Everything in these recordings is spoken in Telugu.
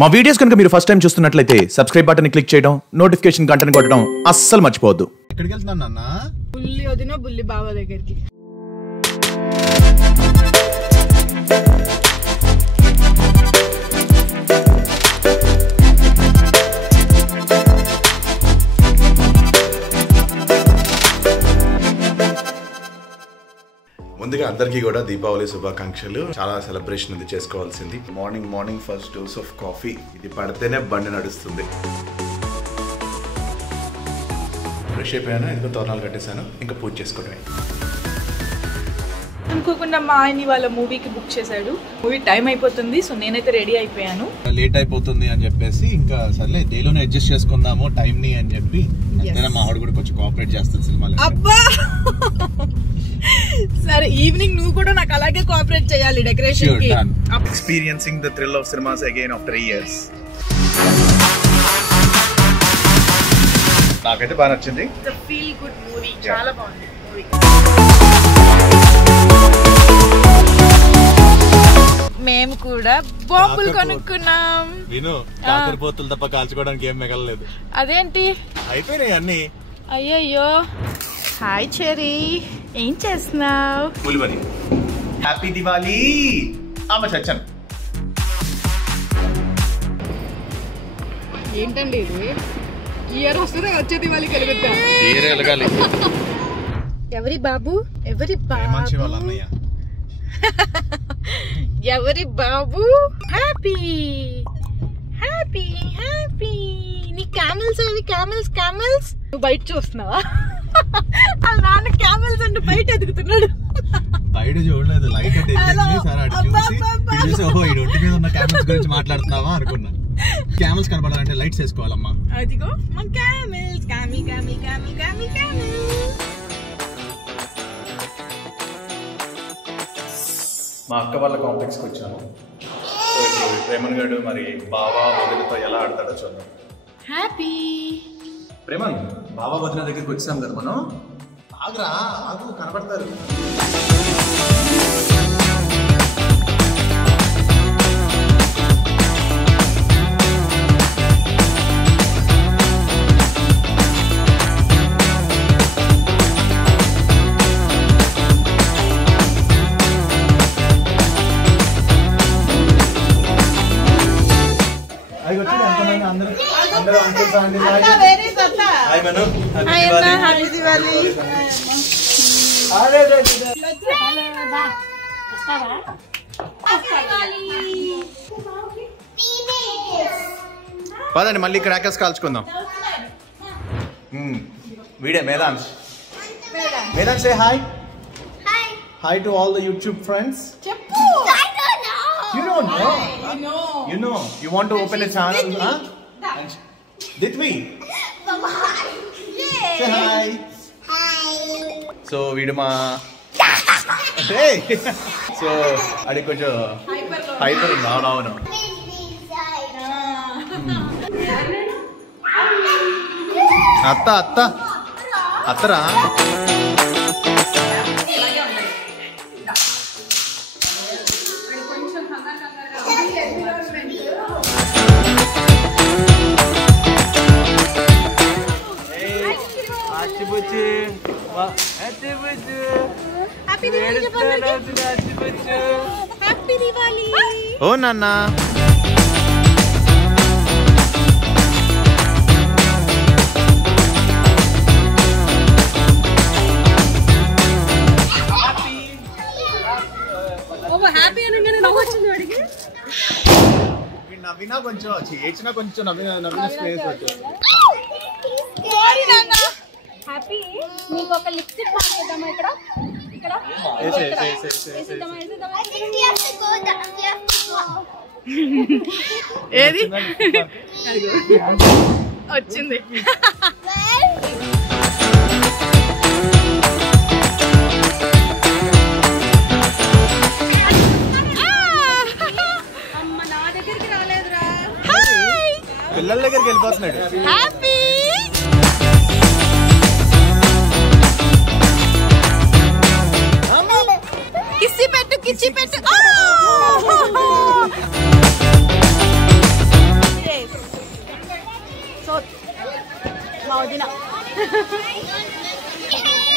మా వీడియోస్ కనుక మీరు ఫస్ట్ టైం చూస్తున్నట్లయితే సబ్స్క్రైబ్ బటన్ ని క్లిక్ చేయడం, నోటిఫికేషన్ గంటని కొట్టడం అస్సలు మర్చిపోవద్దు. ఎక్కడికి వెళ్తున్నాను నాన్న? బుల్లి వదిన బుల్లి బావ దగ్గరికి. ముందుగా అందరికీ కూడా దీపావళి శుభాకాంక్షలు. చాలా సెలబ్రేషన్ ఉంది చేసుకోవాల్సింది. Morning first dose of coffee. ఇది పడితేనే బండి నడుస్తుంది. ఫ్రెష్ అయిపోయాను, ఇంకా తోరణాలు కట్టేశాను, ఇంకా పూజ చేసుకోవడమే. అనుకోకుండా మా ఆయన వాళ్ళ మూవీకి బుక్ చేశాడు. మూవీ టైం అయిపోతుంది, సో నేనైతే రెడీ అయిపోయాను. లేట్ అయిపోతుంది అని చెప్పేసి ఇంకా సర్లే డేలోనే అడ్జస్ట్ చేసుకుందాము టైం ని అని చెప్పి మా ఆవిడ కూడా కొంచెం కోఆపరేట్ చేస్తుంది సినిమాలో. అబ్బా సరే, ఈవినింగ్ నువ్వు కూడా నాకు అలాగే కోఆపరేట్ చేయాలి డెకరేషన్ కి. Experiencing the thrill of cinemas again after years. నాకైతే బాగా నచ్చింది. ఫీల్ గుడ్ మూవీ, చాలా బాగుంది మూవీ. మేము కూడా బాంబులు కొనుక్కున్నాం. విను, కాకరపోతులు తప్ప కాల్చుకోవడానికి ఏం మిగలలేదు. అదేంటి అయిపోయినాయి అన్ని. అయ్యయ్యో. హాయ్ చెరీ, ఏం చేస్తున్నావు? పులివని హ్యాపీ దివాళీ. ఆమె చచ్చాను. ఏంటండి ఇది? ఇయర్ వస్తుంది, వచ్చే దివాళీ కలుగుతాం. ఎవరి బాబు? ఎవరి బాబు? ఎవరి బాబు? Happy happy happy. నీ క్యామెల్స్ అవి, క్యామెల్స్ నువ్వు బయట చూస్తున్నావా? వాళ్ళ నాన్న క్యామెల్స్ అంటే బయట ఎదుగుతున్నాడు. బయట చూడలేదు, లైట్ ఒంటి మీద ఉన్న క్యామెల్స్ గురించి మాట్లాడుతున్నావా అనుకున్నా. క్యామెల్స్ కనబడాలంటే లైట్స్ వేసుకోవాలమ్మా. అదిగో మన క్యామెల్స్. క్యామెల్. మా అక్క వాళ్ళ కాంప్లెక్స్కి వచ్చాను. ఇప్పుడు ప్రేమన్ గడు మరి బావా వదినతో ఎలా ఆడతాడో చూద్దాం. హ్యాపీ ప్రేమన్, బావా వదిన దగ్గరికి వచ్చాం కదా మనం. ఆగురా, ఆగు, కనబడతారు. పదండి మళ్ళీ క్రాకర్స్ కాల్చుకుందాం. వీడే మేదాన్స్. మేదాన్స్ say hi. Hi to all the YouTube friends. You don't know. You know. You want to open a channel, huh? Ditvi. Say hi. Hi. So video ma. Hey. So adi konja hyper no. Attara. ఓ నాన్న, నవ్వినా కొంచెం ఏడ్చినా కొంచెం నవ్విన స్పేస్ పెట్టు. హ్యాపీ, నీకు ఒక లిప్స్టిక్ మార్చేద్దామా? ఇక్కడ ఏది వచ్చింది? పిల్లల దగ్గరికి వెళ్ళిపోతున్నాడు. హ్యాపీ కిసి పెట్టు.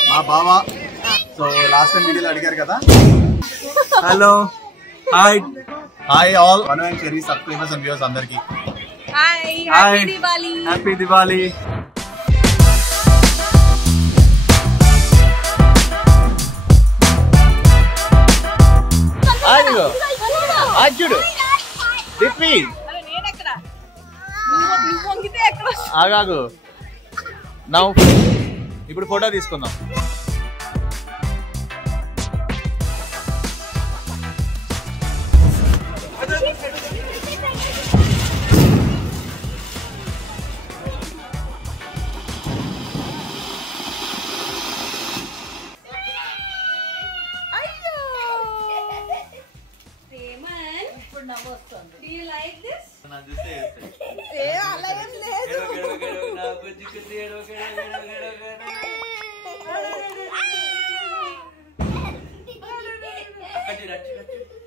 మా బావా. సో లాస్ట్ టైం వీడియోలో అడిగారు కదా. Hello, hi hi all one and cherry subscribers and viewers అందరికి. Hi, happy Diwali. Happy Diwali. అదిగో చూడు దిప్పి. ఆగాగు నవ్వు. ఇప్పుడు ఫోటో తీసుకుందాం.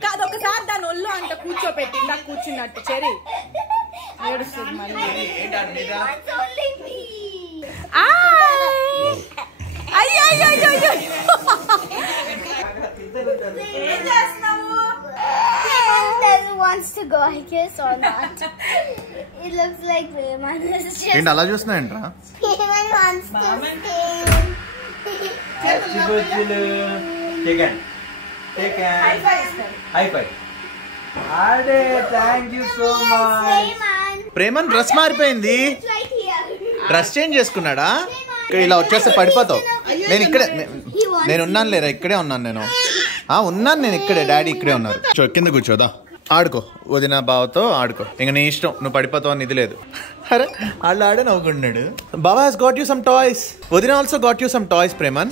కాదు, ఒకసారి దాని ఒళ్ళు అంట కూర్చోపెట్టి ఇందాక కూర్చున్నట్టు చెరి ఏడుస్తుంది మళ్ళీ. అయ్యో అయ్యో అయ్యో ఏం చేస్తున్నావు? Wants to go, I guess, or not. It looks like Raymond is just. ఏంటి అలా చూస్తున్నాయంట్రా? Raymond wants to stay. High five. అదే thank you so much. Raymond. ప్రేమన్ డ్రెస్ మారిపోయింది. It's right here. Dress change చేసుకున్నాడా? ఇలా వచ్చేస్తే పడిపోతావు. నేను ఇక్కడే నేను ఉన్నాను లేరా, ఇక్కడే ఉన్నాను నేను. ఉన్నాను నేను ఇక్కడే, డాడీ ఇక్కడే ఉన్నారు. కింద కూర్చోదా, ఆడుకో వదిన బావతో ఆడుకో. ఇంక నీ ఇష్టం, నువ్వు పడిపోతావు అని ఇది లేదు. అరే వాళ్ళు ఆడే నవ్వుకుంటున్నాడు. బావా has got you some toys. వదిన also got you some toys ప్రేమన్.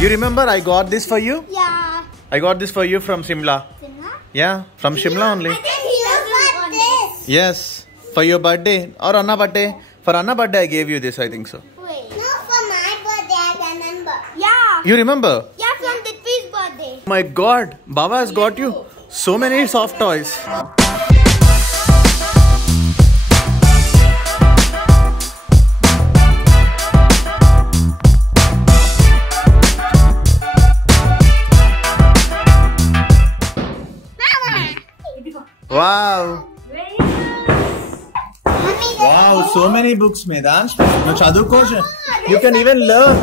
You remember I got this for you? Yeah. I got this for you from Shimla. Simla? Yeah, from Shimla only. I think he got this. Yes, for your birthday or Anna birthday. For Anna birthday I gave you this, I think so. Wait. No, for my birthday I remember. Yeah. You remember? Yeah, from Ditvi's birthday. My God, Baba has got you so many soft toys. Wow. Wow, so many books, Medan. No chaduko. You can even learn.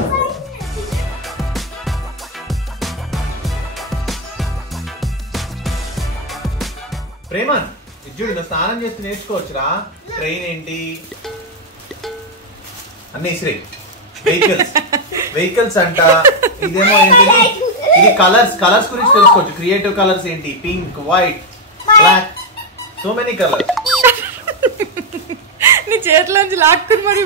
ప్రేమన్ ఇజ్జుడు స్నానం చేస్తే నేర్చుకోవచ్చురా. ట్రైన్ ఏంటి అన్ని ఇసిరి. వెహికల్స్ అంట. ఇదేమో ఏంటిది, ఇది కలర్స్ గురించి తెలుసుకోవచ్చు. క్రియేటివ్ కలర్స్ ఏంటి, pink, white, black, so many colours. నీ చేతిలోంచి లాక్కుని మరి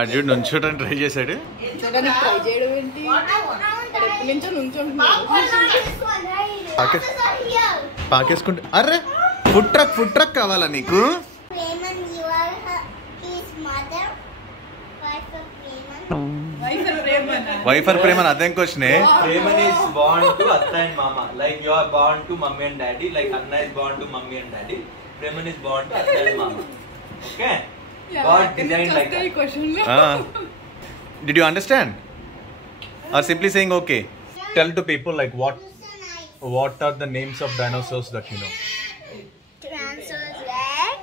అర్జున్ నుంచోటని ట్రై చేశాడు. ట్రై చేయడం ఏంటి, ఎప్పటి నుంచో నుంచుంటున్నాడు. పాకేసుకుంటే అర్రే ఫుడ్ ట్రక్ కావాలా నీకు? Raymond, you are his mother. Wife for Preman, అదేం question. Preman is born to Atta and Mama. Like you are born to Mummy and Daddy. Like Anna is born to Mummy and Daddy. Preman is born to Atta and Mama. Okay? God designed like that. Did you understand? Or simply saying okay? Tell to people like what are the names of dinosaurs that you know? Tyrannosaurus Rex,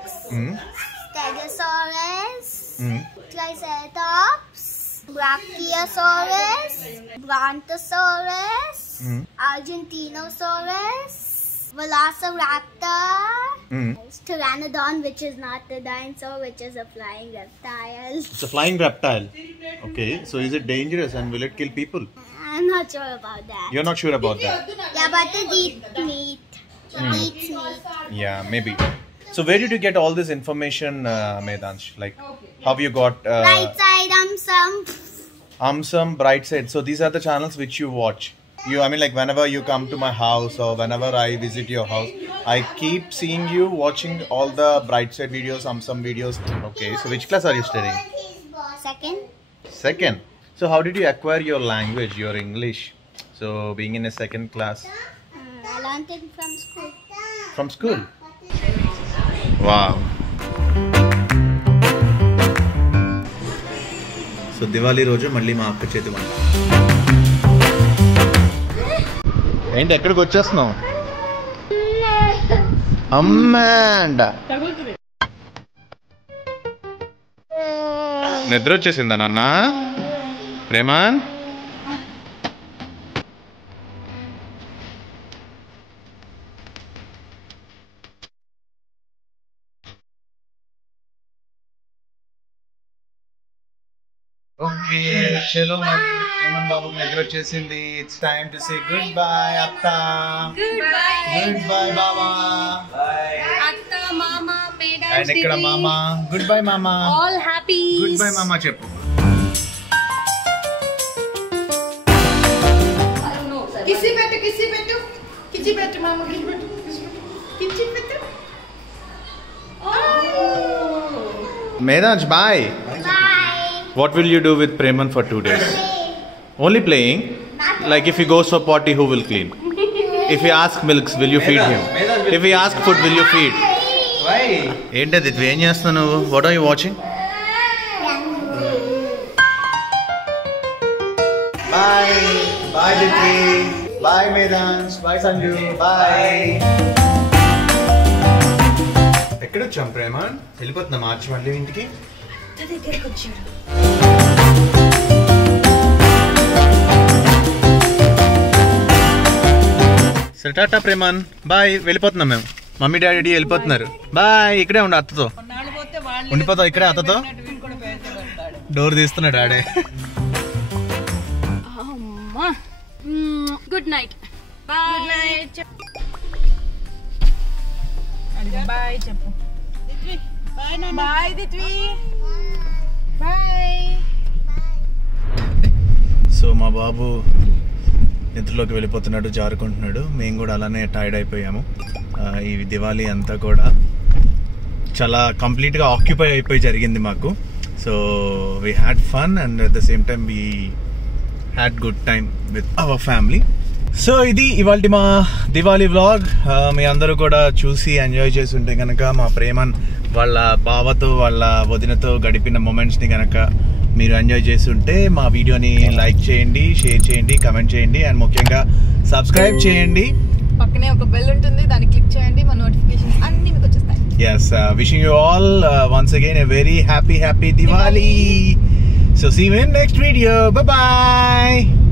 Stegosaurus, Triceratops, Brachiosaurus, Brontosaurus, Argentinosaurus, Velociraptor, Pteranodon, which is not a dinosaur, which is a flying reptile. It's a flying reptile. Okay, so is it dangerous and will it kill people? I'm not sure about that. You're not sure about that? Yeah, but it eats meat. It eats meat. Yeah, maybe. So where did you get all this information, Medansh? Like, how you got... Right side, Amsam, Bright Side. So these are the channels which you watch. I mean, like whenever you come to my house or whenever I visit your house, I keep seeing you watching all the Bright Side videos, Amsam videos. Okay, so which class are you studying? Second. So how did you acquire your language, your English? So being in a second class. I learned it from school. From school? Wow. So Diwali రోజు మళ్ళీ మా అక్క చేతి వంట. ఏంటి ఎక్కడికి వచ్చేస్తున్నావు? అమ్మాండ నిద్ర వచ్చేసిందా నాన్న? ప్రేమాన్ చలో బాబు నిద్ర వచ్చేసింది. It's time to say good bye అత్త. గుడ్ బై బాబా. అత్త మామ అండ్ ఇక్కడ మామ. గుడ్ బై మామ. All happy. గుడ్ బై మామ చెప్పు. కిసి పెట్టు కిసి పెట్టు కిచి పెట్టు మామ కిచి పెట్టు కిచి పెట్టు. Medansh, bye. Bye. What will you do with Preman for 2 days? Only playing? Like if he goes for potty, who will clean? If he asks milks, will you feed him? If he asks food, will you feed? Why? ఏంటది ఏం చేస్తున్నావు నువ్వు? What are you watching? Bye. Bye Ditvi. Bye Medansh. Bye Sanju. Bye. ఎక్కడ వచ్చాం ప్రేమాన్? వెళ్ళిపోతున్నా మార్చి మళ్ళీ ఇంటికి. దగ్గరికి వచ్చాడు. సరే టాటా ప్రేమాన్. బాయ్. వెళ్ళిపోతున్నాం మేము. మమ్మీ డాడీ వెళ్ళిపోతున్నారు. బాయ్. ఇక్కడే ఉండు అత్తతో. ఉండిపోతావు ఇక్కడే అత్తతో. డోర్ తీస్తున్నాడు daddy. Good night. Good night. Bye చెప్పు. బాయ్ దిత్వి. బాయ్. సో మా బాబు నిద్రలోకి వెళ్ళిపోతున్నాడు, జారుకుంటున్నాడు. మేము కూడా అలానే టైర్డ్ అయిపోయాము. ఈ దివాళీ అంతా కూడా చాలా కంప్లీట్గా ఆక్యుపై అయిపోయి జరిగింది మాకు. So we had fun and at the same time we had good time with our family. So ఇది ఇవాళ మా దివాళీ వ్లాగ్. మీ అందరూ కూడా చూసి ఎంజాయ్ చేసి ఉంటే కనుక, మా ప్రేమన్ వాళ్ళ బావతో వాళ్ళ వదినతో గడిపిన మూమెంట్స్ని కనుక మీరు ఎంజాయ్ చేసి ఉంటే మా వీడియోని లైక్ చేయండి, షేర్ చేయండి, కమెంట్ చేయండి అండ్ ముఖ్యంగా సబ్స్క్రైబ్ చేయండి. పక్కనే ఒక బెల్ ఉంటుంది, దాన్ని క్లిక్ చేయండి. మా నోటిఫికేషన్స్ అన్ని మీకు వచ్చేస్తాయి. Yes, wishing you all once again a very happy Diwali. So see you in next video. Bye bye.